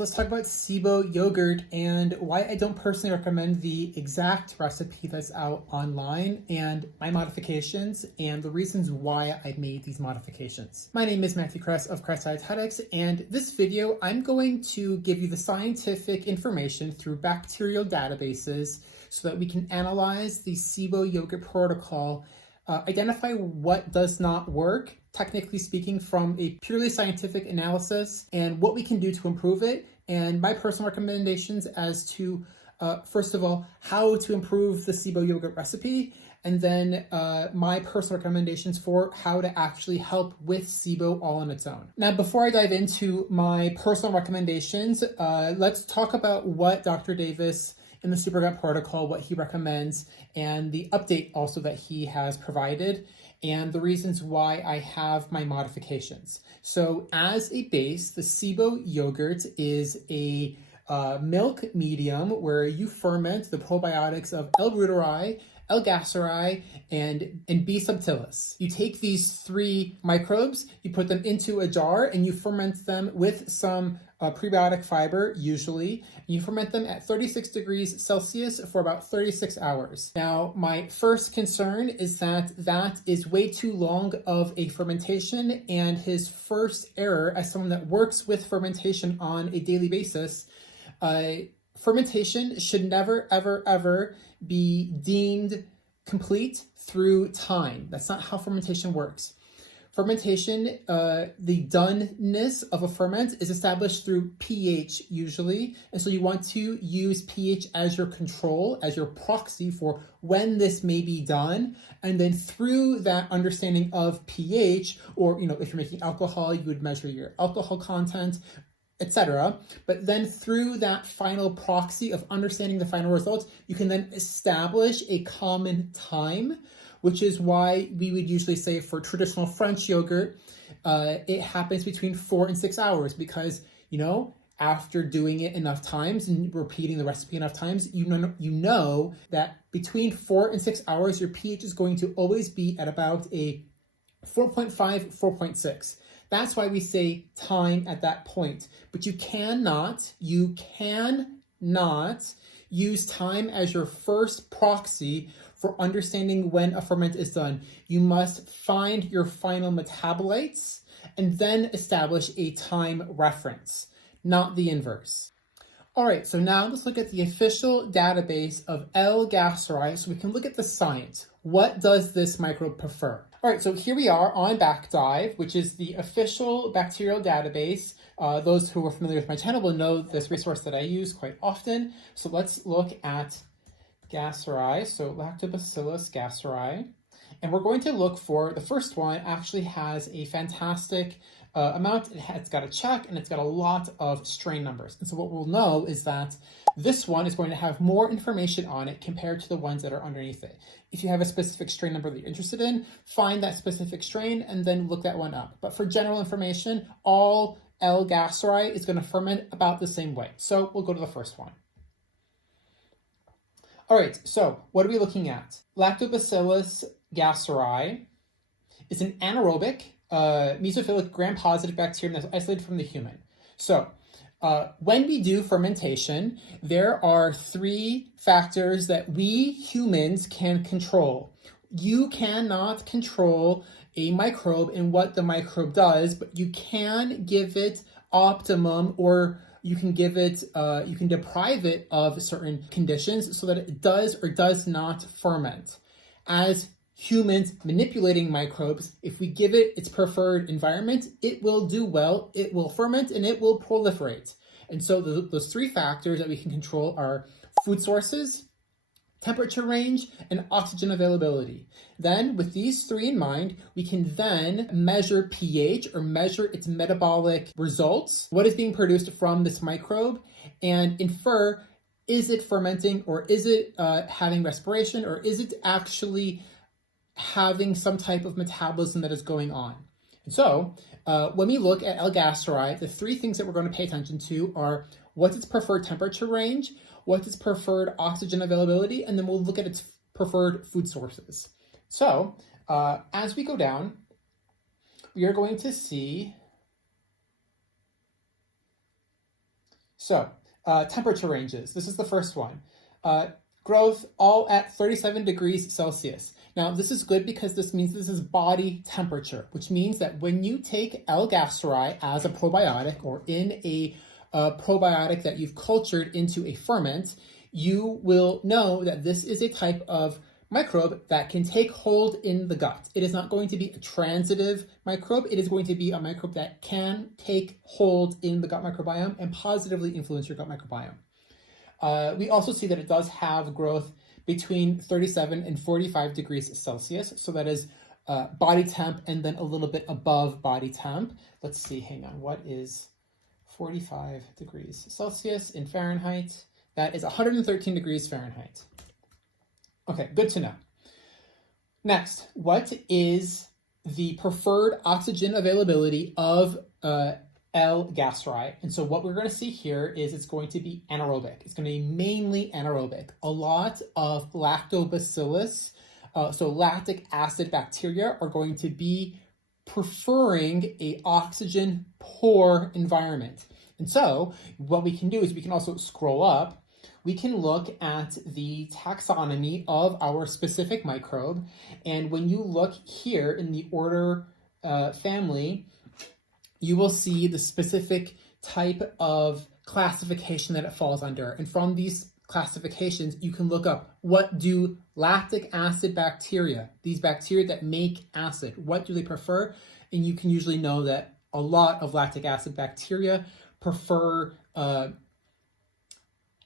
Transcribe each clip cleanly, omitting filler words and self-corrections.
Let's talk about SIBO yogurt and why I don't personally recommend the exact recipe that's out online and my modifications and the reasons why I made these modifications. My name is Matthew Kress of Kress Dietetics, and this video I'm going to give you the scientific information through bacterial databases so that we can analyze the SIBO yogurt protocol, identify what does not work, technically speaking, from a purely scientific analysis, and what we can do to improve it, and my personal recommendations as to, first of all, how to improve the SIBO yogurt recipe, and then my personal recommendations for how to actually help with SIBO all on its own. Now, before I dive into my personal recommendations, let's talk about what Dr. Davis in the SuperGut protocol, what he recommends, and the update also that he has provided, and the reasons why I have my modifications. So as a base, the SIBO yogurt is a milk medium where you ferment the probiotics of L. reuteri, L. gasseri, and B. subtilis. You take these three microbes, you put them into a jar, and you ferment them with some prebiotic fiber, usually. You ferment them at 36 degrees Celsius for about 36 hours. Now, my first concern is that that is way too long of a fermentation, and his first error as someone that works with fermentation on a daily basis, fermentation should never, ever, ever be deemed complete through time. That's not how fermentation works. Fermentation, the doneness of a ferment is established through pH usually. And so you want to use pH as your control, as your proxy for when this may be done. And then through that understanding of pH, or, if you're making alcohol, you would measure your alcohol content, etc. But then through that final proxy of understanding the final results, you can then establish a common time, which is why we would usually say for traditional French yogurt, it happens between 4 and 6 hours because, after doing it enough times and repeating the recipe enough times, you know that between 4 and 6 hours, your pH is going to always be at about a 4.5, 4.6. That's why we say time at that point. But you cannot use time as your first proxy for understanding when a ferment is done. You must find your final metabolites and then establish a time reference, not the inverse. All right, so now let's look at the official database of L. gasseri so we can look at the science. What does this microbe prefer? All right, so here we are on BacDive, which is the official bacterial database. Those who are familiar with my channel will know this resource that I use quite often. So let's look at Gasseri, so Lactobacillus gasseri. And we're going to look for, the first one actually has a fantastic amount. It's got a check and it's got a lot of strain numbers. And so what we'll know is that this one is going to have more information on it compared to the ones that are underneath it. If you have a specific strain number that you're interested in, find that specific strain and then look that one up. But for general information, all L. gasseri is going to ferment about the same way. So we'll go to the first one. All right, so what are we looking at? Lactobacillus gasseri is an anaerobic, mesophilic gram-positive bacterium that's isolated from the human. So when we do fermentation, there are three factors that we humans can control. You cannot control a microbe and what the microbe does, but you can give it optimum, or you can give it, you can deprive it of certain conditions so that it does or does not ferment. As humans manipulating microbes, if we give it its preferred environment, it will do well, it will ferment, and it will proliferate. And so those three factors that we can control are food sources, temperature range, and oxygen availability. Then, with these three in mind, we can then measure pH or measure its metabolic results, what is being produced from this microbe, and infer, is it fermenting, or is it having respiration, or is it actually having some type of metabolism that is going on. And so, when we look at L. gasseri, the three things that we're going to pay attention to are what's its preferred temperature range, what's its preferred oxygen availability, and then we'll look at its preferred food sources. So, as we go down, we are going to see So temperature ranges. This is the first one. Growth all at 37 degrees Celsius. Now, this is good because this means this is body temperature, which means that when you take L. gasseri as a probiotic or in a probiotic that you've cultured into a ferment, you will know that this is a type of microbe that can take hold in the gut. It is not going to be a transitive microbe. It is going to be a microbe that can take hold in the gut microbiome and positively influence your gut microbiome. We also see that it does have growth between 37 and 45 degrees Celsius. So that is body temp and then a little bit above body temp. Let's see, hang on, what is 45 degrees Celsius in Fahrenheit? That is 113 degrees Fahrenheit. Okay, good to know. Next, what is the preferred oxygen availability of L. gasseri? And so what we're going to see here is it's going to be anaerobic. It's going to be mainly anaerobic. A lot of lactobacillus, so lactic acid bacteria, are going to be preferring a oxygen poor environment. And so what we can do is we can also scroll up. We can look at the taxonomy of our specific microbe. And when you look here in the order family, you will see the specific type of classification that it falls under. And from these classifications, you can look up, what do lactic acid bacteria, these bacteria that make acid, what do they prefer? And you can usually know that a lot of lactic acid bacteria prefer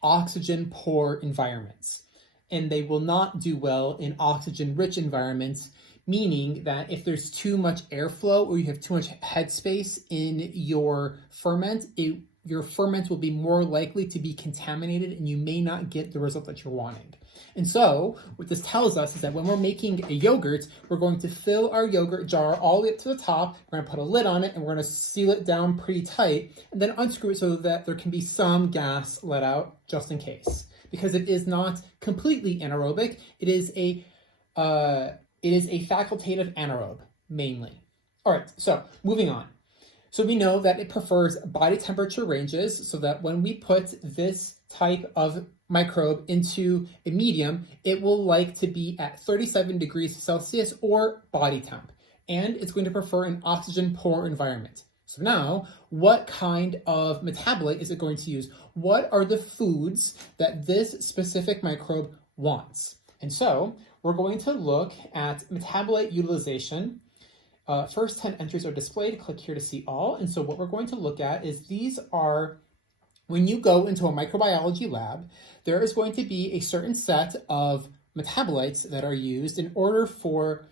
oxygen poor environments. And they will not do well in oxygen rich environments, meaning that if there's too much airflow or you have too much headspace in your ferment, your ferment will be more likely to be contaminated and you may not get the result that you're wanting. And so what this tells us is that when we're making a yogurt, we're going to fill our yogurt jar all the way up to the top. We're going to put a lid on it and we're going to seal it down pretty tight and then unscrew it so that there can be some gas let out just in case. Because it is not completely anaerobic. It is a facultative anaerobe, mainly. All right, so moving on. So we know that it prefers body temperature ranges so that when we put this type of microbe into a medium, it will like to be at 37 degrees Celsius or body temp. And it's going to prefer an oxygen poor environment. So now, what kind of metabolite is it going to use? What are the foods that this specific microbe wants? And so we're going to look at metabolite utilization. First 10 entries are displayed. Click here to see all. And so what we're going to look at is these are, when you go into a microbiology lab, there is going to be a certain set of metabolites that are used in order for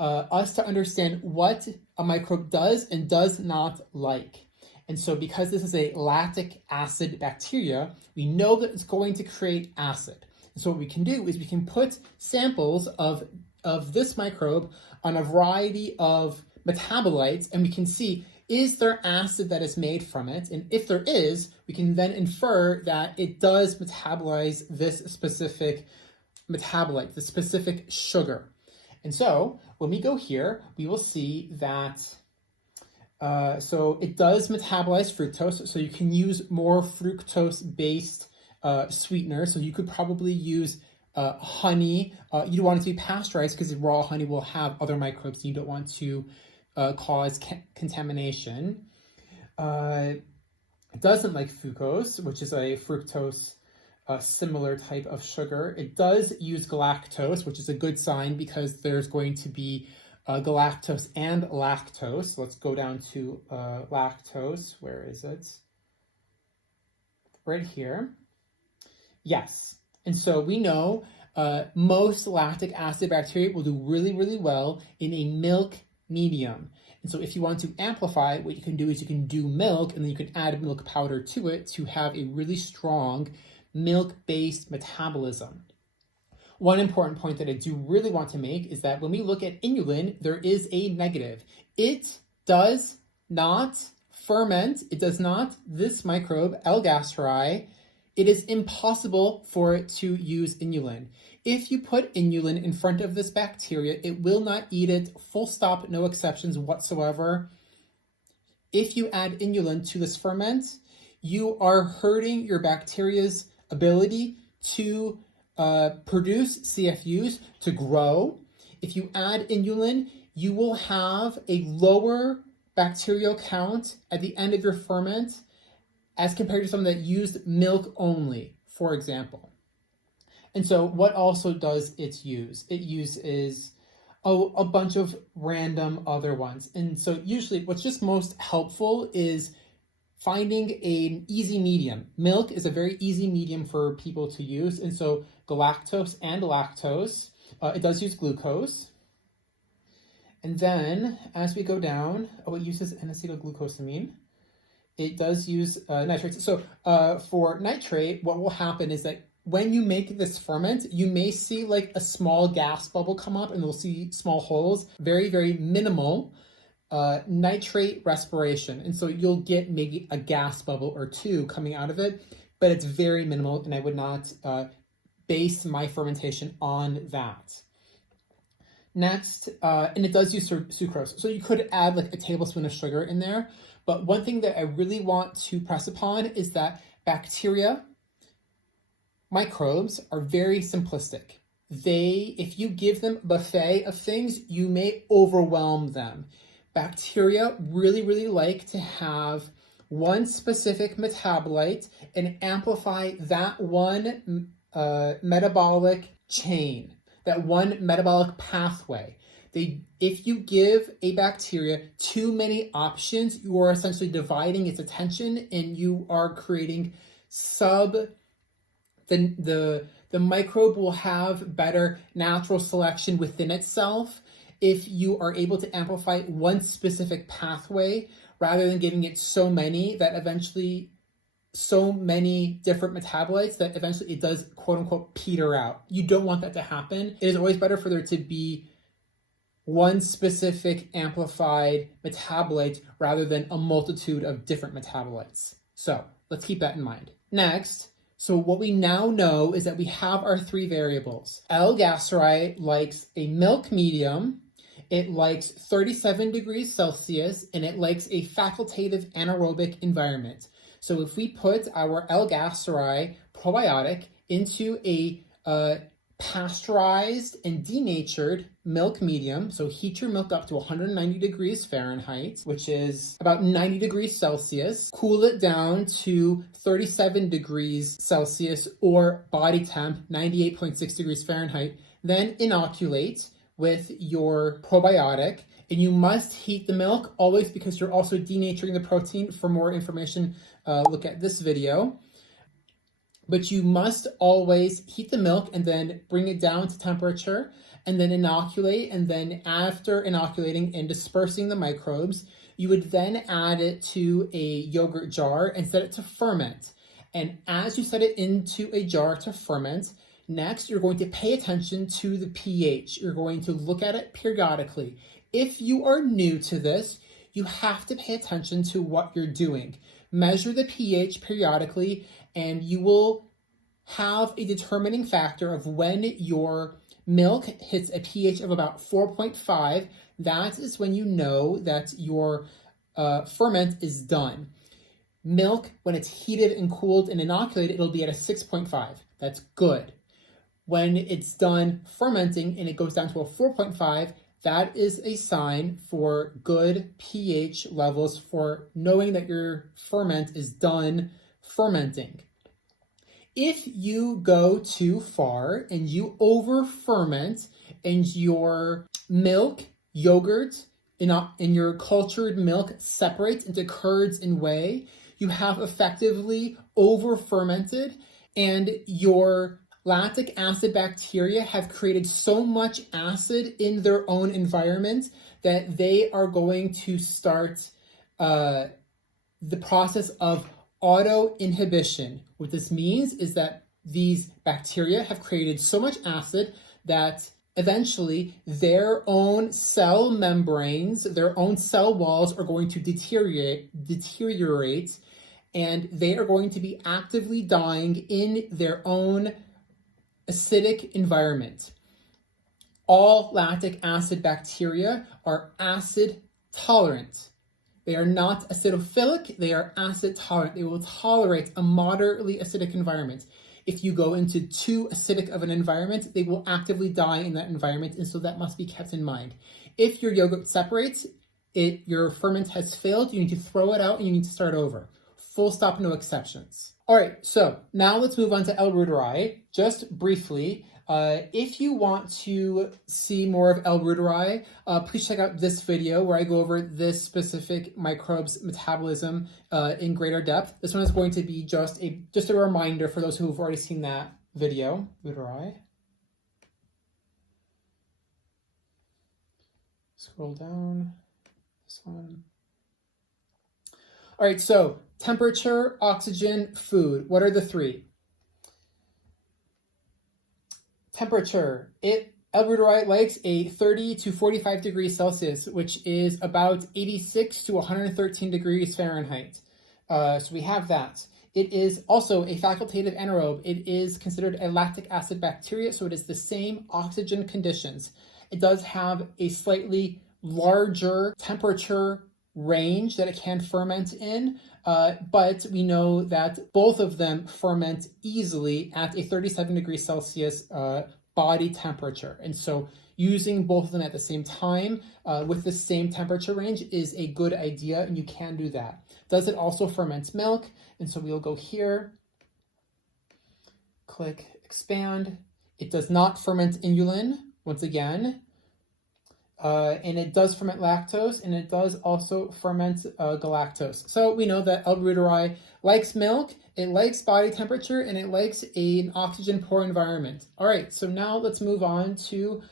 us to understand what a microbe does and does not like. And so because this is a lactic acid bacteria, we know that it's going to create acid. And so what we can do is we can put samples of this microbe on a variety of metabolites and we can see, is there acid that is made from it? And if there is, we can then infer that it does metabolize this specific metabolite, the specific sugar. And so when we go here, we will see that, so it does metabolize fructose. So you can use more fructose-based sweetener. So you could probably use honey. You don't want it to be pasteurized because raw honey will have other microbes. You don't want to cause contamination. It doesn't like fucose, which is a fructose similar type of sugar. It does use galactose, which is a good sign because there's going to be galactose and lactose. Let's go down to lactose. Where is it? Right here. Yes. And so we know most lactic acid bacteria will do really, really well in a milk medium. And so if you want to amplify, what you can do is you can do milk and then you can add milk powder to it to have a really strong milk-based metabolism. One important point that I do really want to make is that when we look at inulin, there is a negative. It does not ferment. It does not, this microbe, L. gasseri, it is impossible for it to use inulin. If you put inulin in front of this bacteria, it will not eat it, full stop, no exceptions whatsoever. If you add inulin to this ferment, you are hurting your bacteria's ability to produce CFUs to grow. If you add inulin, you will have a lower bacterial count at the end of your ferment as compared to someone that used milk only, for example. And so what also does it use? It uses a bunch of random other ones. And so usually what's just most helpful is finding an easy medium. Milk is a very easy medium for people to use. And so galactose and lactose, it does use glucose. And then as we go down, it uses N-acetylglucosamine. It does use nitrates. So for nitrate, what will happen is that when you make this ferment, you may see like a small gas bubble come up and we'll see small holes, very, very minimal nitrate respiration. And so you'll get maybe a gas bubble or two coming out of it, but it's very minimal and I would not base my fermentation on that. Next, and it does use sucrose. So you could add like a tablespoon of sugar in there. But one thing that I really want to press upon is that bacteria, microbes are very simplistic. If you give them a buffet of things, you may overwhelm them. Bacteria really, really like to have one specific metabolite and amplify that one metabolic chain, that one metabolic pathway. If you give a bacteria too many options, you are essentially dividing its attention and you are creating the microbe will have better natural selection within itself if you are able to amplify one specific pathway rather than giving it so many different metabolites that eventually it does quote unquote peter out. You don't want that to happen. It is always better for there to be one specific amplified metabolite rather than a multitude of different metabolites. So let's keep that in mind. Next, so what we now know is that we have our three variables. L. gasseri likes a milk medium, it likes 37 degrees Celsius, and it likes a facultative anaerobic environment. So if we put our L. gasseri probiotic into a pasteurized and denatured milk medium, so heat your milk up to 190 degrees Fahrenheit, which is about 90 degrees Celsius, cool it down to 37 degrees Celsius or body temp, 98.6 degrees Fahrenheit, then inoculate with your probiotic. And you must heat the milk always because you're also denaturing the protein. For more information, look at this video. But you must always heat the milk and then bring it down to temperature and then inoculate. And then after inoculating and dispersing the microbes, you would then add it to a yogurt jar and set it to ferment. And as you set it into a jar to ferment, next you're going to pay attention to the pH. You're going to look at it periodically. If you are new to this, you have to pay attention to what you're doing. Measure the pH periodically, and you will have a determining factor of when your milk hits a pH of about 4.5. That is when you know that your ferment is done. Milk, when it's heated and cooled and inoculated, it'll be at a 6.5. That's good. When it's done fermenting and it goes down to a 4.5, that is a sign for good pH levels for knowing that your ferment is done fermenting. If you go too far and you over ferment and your milk, yogurt, and your cultured milk separates into curds and whey, you have effectively over fermented and your lactic acid bacteria have created so much acid in their own environment that they are going to start the process of auto-inhibition. What this means is that these bacteria have created so much acid that eventually their own cell membranes, their own cell walls are going to deteriorate, and they are going to be actively dying in their own acidic environment. All lactic acid bacteria are acid tolerant. They are not acidophilic, they are acid tolerant. They will tolerate a moderately acidic environment. If you go into too acidic of an environment, they will actively die in that environment, and so that must be kept in mind. If your yogurt separates, your ferment has failed, you need to throw it out and you need to start over. Full stop, no exceptions. All right, so now let's move on to L. reuteri. Just briefly, if you want to see more of L. reuteri, please check out this video where I go over this specific microbe's metabolism in greater depth. This one is going to be just a reminder for those who have already seen that video. Reuteri. Scroll down. This one. All right, so temperature, oxygen, food. What are the three? Temperature. L. reuteri likes a 30 to 45 degrees Celsius, which is about 86 to 113 degrees Fahrenheit. So we have that. It is also a facultative anaerobe. It is considered a lactic acid bacteria, so it is the same oxygen conditions. It does have a slightly larger temperature range that it can ferment in, but we know that both of them ferment easily at a 37 degrees Celsius body temperature. And so using both of them at the same time with the same temperature range is a good idea, and you can do that. Does it also ferment milk? And so we'll go here, click expand. It does not ferment inulin, once again. And it does ferment lactose, and it does also ferment galactose. So we know that L. reuteri likes milk, it likes body temperature, and it likes an oxygen-poor environment. All right, so now let's move on to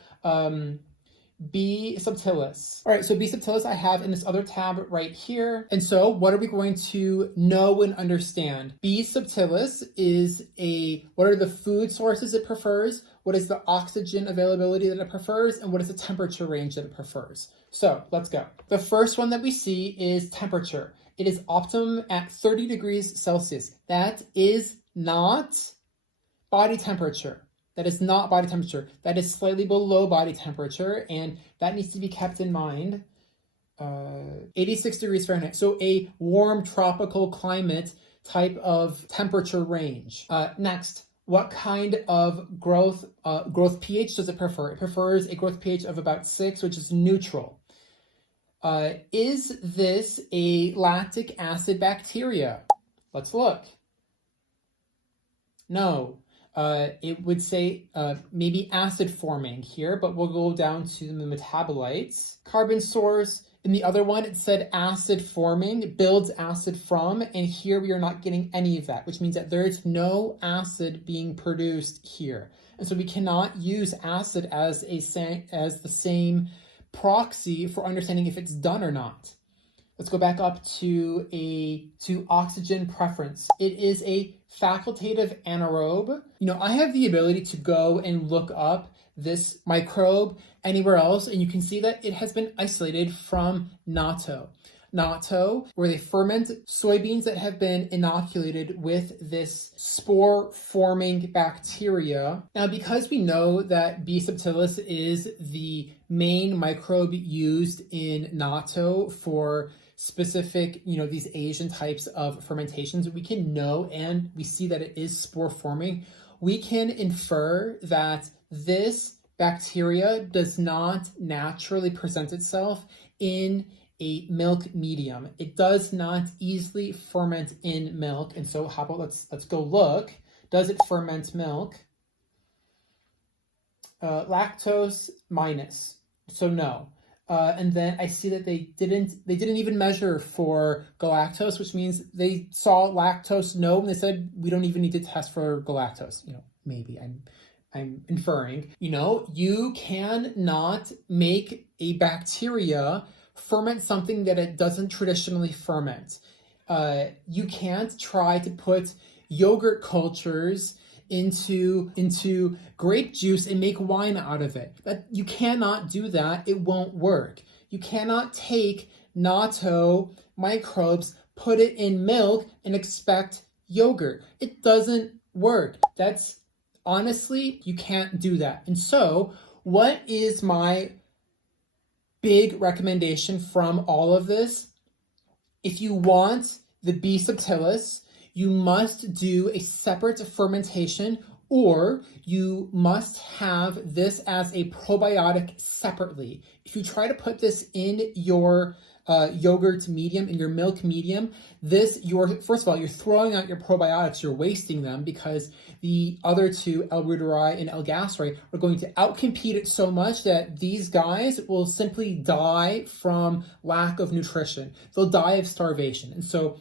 B. subtilis. All right, so B. subtilis I have in this other tab right here. And so what are we going to know and understand? B. subtilis is what are the food sources it prefers? What is the oxygen availability that it prefers? And what is the temperature range that it prefers? So let's go. The first one that we see is temperature. It is optimum at 30 degrees Celsius. That is not body temperature. That is not body temperature. That is slightly below body temperature, and that needs to be kept in mind. 86 degrees Fahrenheit. So a warm tropical climate type of temperature range. Next, what kind of growth pH does it prefer? It prefers a growth pH of about 6, which is neutral. Is this a lactic acid bacteria? Let's look. No. It would say maybe acid forming here, but we'll go down to the metabolites. Carbon source. In the other one, it said acid forming, builds acid from, and here we are not getting any of that, which means that there is no acid being produced here. And so we cannot use acid as the same proxy for understanding if it's done or not. Let's go back up to oxygen preference. It is a facultative anaerobe. You know, I have the ability to go and look up this microbe anywhere else, and you can see that it has been isolated from Natto. Natto, where they ferment soybeans that have been inoculated with this spore-forming bacteria. Now, because we know that B. subtilis is the main microbe used in Natto for specific, these Asian types of fermentations, we can know, and we see that it is spore forming. We can infer that this bacteria does not naturally present itself in a milk medium. It does not easily ferment in milk. And so how about let's go look. Does it ferment milk? Lactose minus. So no. And then I see that they didn't even measure for galactose, which means they saw lactose no, and they said we don't even need to test for galactose. Maybe I'm inferring. You cannot make a bacteria ferment something that it doesn't traditionally ferment. You can't try to put yogurt cultures into grape juice and make wine out of it. You cannot do that. It won't work. You cannot take Natto microbes, put it in milk, and expect yogurt. It doesn't work. Honestly, you can't do that. And so, what is my big recommendation from all of this? If you want the B. subtilis, you must do a separate fermentation, or you must have this as a probiotic separately. If you try to put this in your yogurt medium, in your milk medium, first of all, you're throwing out your probiotics, you're wasting them, because the other two, L. reuteri and L. gasseri, are going to outcompete it so much that these guys will simply die from lack of nutrition. They'll die of starvation. And so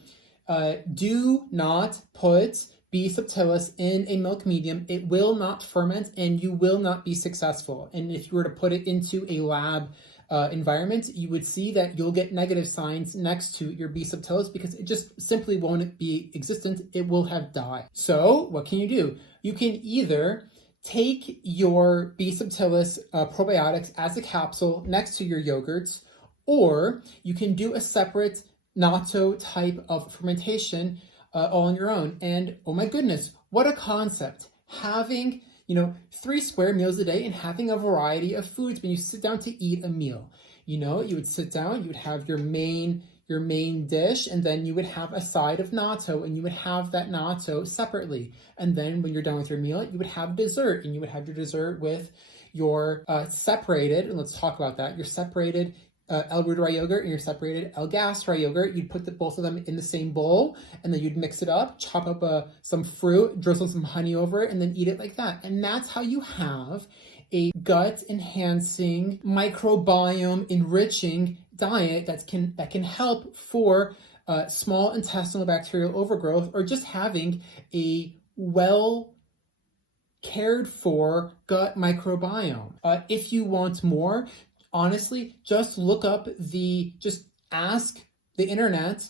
do not put B. subtilis in a milk medium. It will not ferment and you will not be successful. And if you were to put it into a lab environment, you would see that you'll get negative signs next to your B. subtilis because it just simply won't be existent. It will have died. So what can you do? You can either take your B. subtilis probiotics as a capsule next to your yogurts, or you can do a separate Natto type of fermentation all on your own. And oh my goodness, what a concept. Having 3 square meals a day and having a variety of foods when you sit down to eat a meal. You would sit down, you would have your main dish, and then you would have a side of natto, and you would have that natto separately. And then when you're done with your meal, you would have dessert, and you would have your dessert with your separated, and let's talk about that, your separated L. reuteri yogurt and your separated L. gasseri yogurt. You'd put both of them in the same bowl, and then you'd mix it up, chop up some fruit, drizzle some honey over it, and then eat it like that. And that's how you have a gut-enhancing, microbiome-enriching diet that can help for small intestinal bacterial overgrowth, or just having a well cared for gut microbiome. If you want more, honestly, just just ask the internet,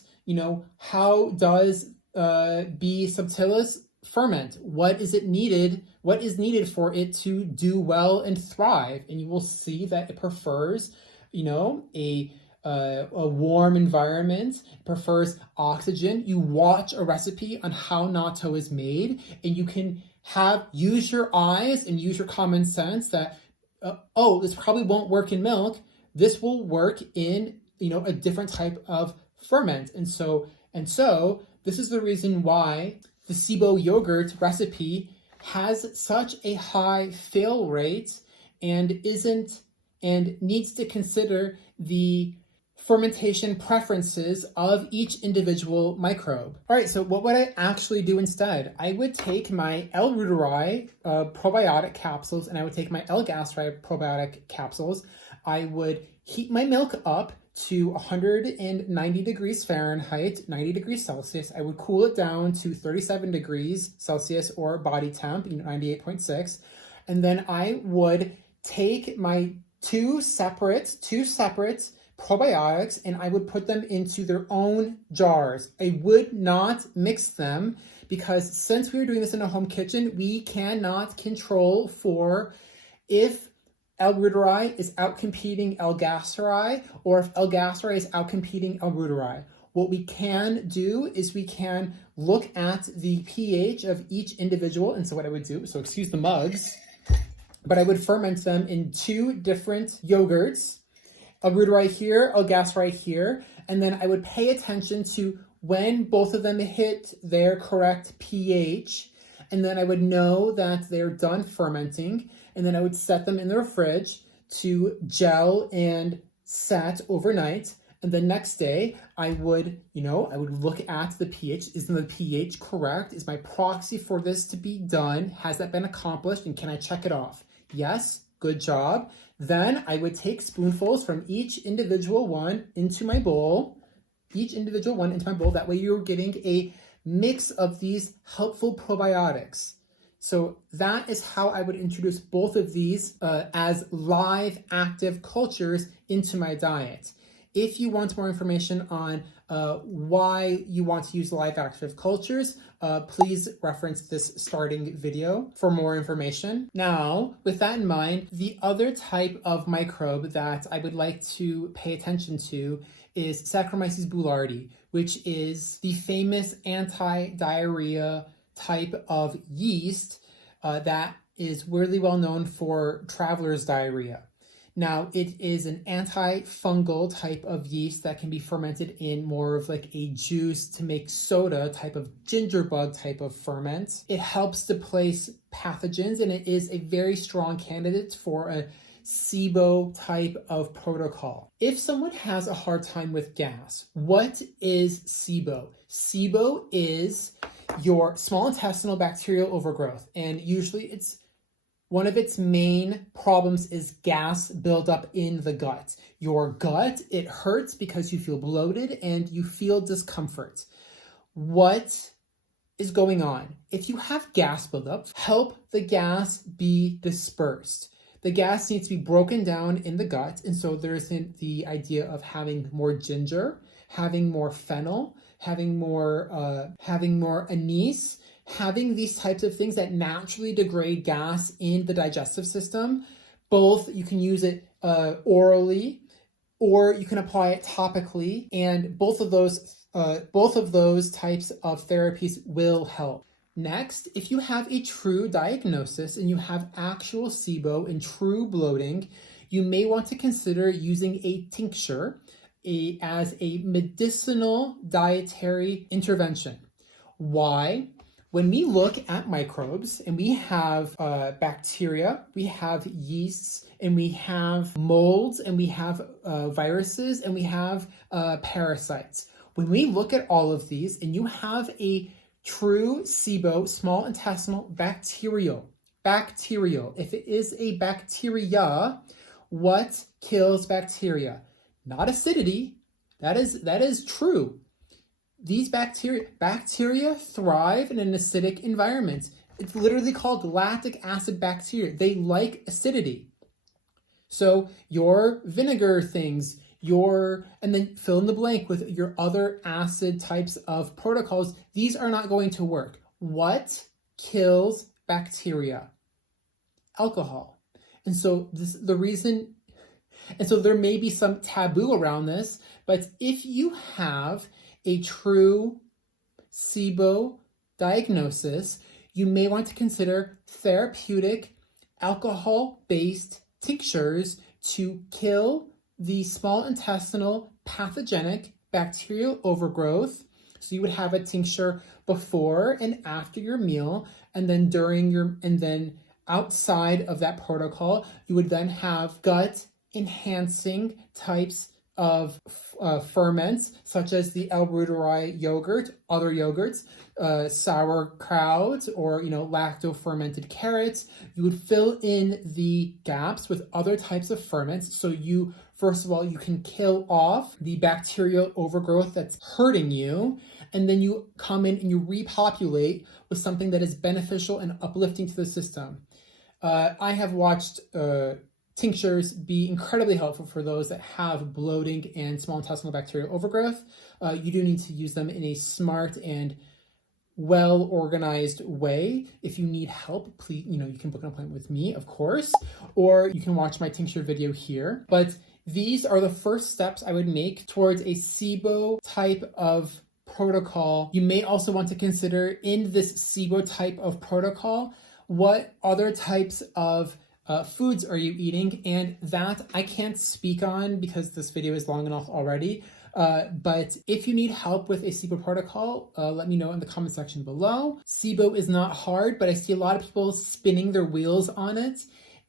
how does B. subtilis ferment? What is needed for it to do well and thrive? And you will see that it prefers, a warm environment, it prefers oxygen. You watch a recipe on how natto is made, and you can use your eyes and use your common sense that this probably won't work in milk. This will work in, a different type of ferment. And so this is the reason why the SIBO yogurt recipe has such a high fail rate and needs to consider the fermentation preferences of each individual microbe. All right, so what would I actually do instead? I would take my L. reuteri probiotic capsules, and I would take my L. gasseri probiotic capsules. I would heat my milk up to 190 degrees Fahrenheit, 90 degrees Celsius. I would cool it down to 37 degrees Celsius or body temp, 98.6. And then I would take my two separate probiotics, and I would put them into their own jars. I would not mix them, because since we are doing this in a home kitchen, we cannot control for if L. reuteri is outcompeting L. gasseri, or if L. gasseri is outcompeting L. reuteri. What we can do is we can look at the pH of each individual. And so what I would do, so excuse the mugs, but I would ferment them in 2 different yogurts, L. reuteri here, L. gasseri here, and then I would pay attention to when both of them hit their correct pH, and then I would know that they're done fermenting, and then I would set them in the fridge to gel and set overnight. And the next day I would look at the pH. Is the pH correct? Is my proxy for this to be done? Has that been accomplished? And can I check it off? Yes, good job. Then I would take spoonfuls from each individual one into my bowl. That way you're getting a mix of these helpful probiotics. So that is how I would introduce both of these as live active cultures into my diet. If you want more information on why you want to use live active cultures, please reference this starting video for more information. Now, with that in mind, the other type of microbe that I would like to pay attention to is Saccharomyces boulardii, which is the famous anti-diarrhea type of yeast that is really well known for traveler's diarrhea. Now, it is an antifungal type of yeast that can be fermented in more of like a juice to make soda type of gingerbread type of ferment. It helps to place pathogens, and it is a very strong candidate for a SIBO type of protocol. If someone has a hard time with gas, what is SIBO? SIBO is your small intestinal bacterial overgrowth, and usually it's one of its main problems is gas buildup in the gut. Your gut, it hurts because you feel bloated and you feel discomfort. What is going on? If you have gas buildup, help the gas be dispersed. The gas needs to be broken down in the gut, and so there's the idea of having more ginger, having more fennel, having more anise, having these types of things that naturally degrade gas in the digestive system. Both, you can use it orally, or you can apply it topically, and both of those types of therapies will help. Next, if you have a true diagnosis and you have actual SIBO and true bloating, you may want to consider using a tincture as a medicinal dietary intervention. Why? When we look at microbes and we have bacteria, we have yeasts, and we have molds, and we have viruses, and we have parasites. When we look at all of these and you have a true SIBO, small intestinal bacterial, if it is a bacteria, what kills bacteria? Not acidity. That is true. These bacteria thrive in an acidic environment. It's literally called lactic acid bacteria. They like acidity. So your vinegar things, and then fill in the blank with your other acid types of protocols, these are not going to work. What kills bacteria? Alcohol. And so there may be some taboo around this, but if you have a true SIBO diagnosis, you may want to consider therapeutic alcohol-based tinctures to kill the small intestinal pathogenic bacterial overgrowth. So you would have a tincture before and after your meal, and then outside of that protocol, you would then have gut enhancing types of ferments, such as the L-reuteri yogurt, other yogurts, sauerkraut, or lacto-fermented carrots. You would fill in the gaps with other types of ferments. So first of all, you can kill off the bacterial overgrowth that's hurting you, and then you come in and you repopulate with something that is beneficial and uplifting to the system. I have watched tinctures be incredibly helpful for those that have bloating and small intestinal bacterial overgrowth. You do need to use them in a smart and well-organized way. If you need help, please, you can book an appointment with me, of course, or you can watch my tincture video here. But these are the first steps I would make towards a SIBO type of protocol. You may also want to consider in this SIBO type of protocol, what other types of foods are you eating? And that I can't speak on because this video is long enough already. But if you need help with a SIBO protocol, let me know in the comment section below. SIBO is not hard, but I see a lot of people spinning their wheels on it.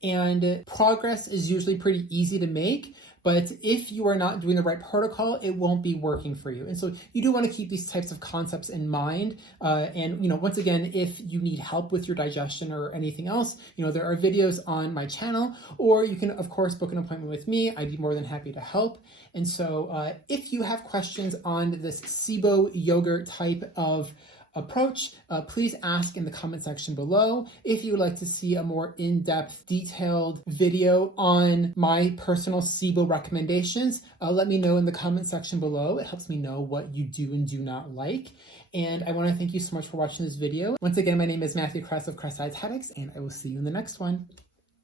And progress is usually pretty easy to make. But if you are not doing the right protocol, it won't be working for you. And so you do want to keep these types of concepts in mind. Once again, if you need help with your digestion or anything else, there are videos on my channel, or you can, of course, book an appointment with me. I'd be more than happy to help. And so if you have questions on this SIBO yogurt type of approach, please ask in the comment section below. If you would like to see a more in-depth, detailed video on my personal SIBO recommendations, let me know in the comment section below. It helps me know what you do and do not like. And I want to thank you so much for watching this video. Once again, my name is Matthew Kress of Kress Dietetics, and I will see you in the next one.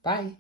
Bye.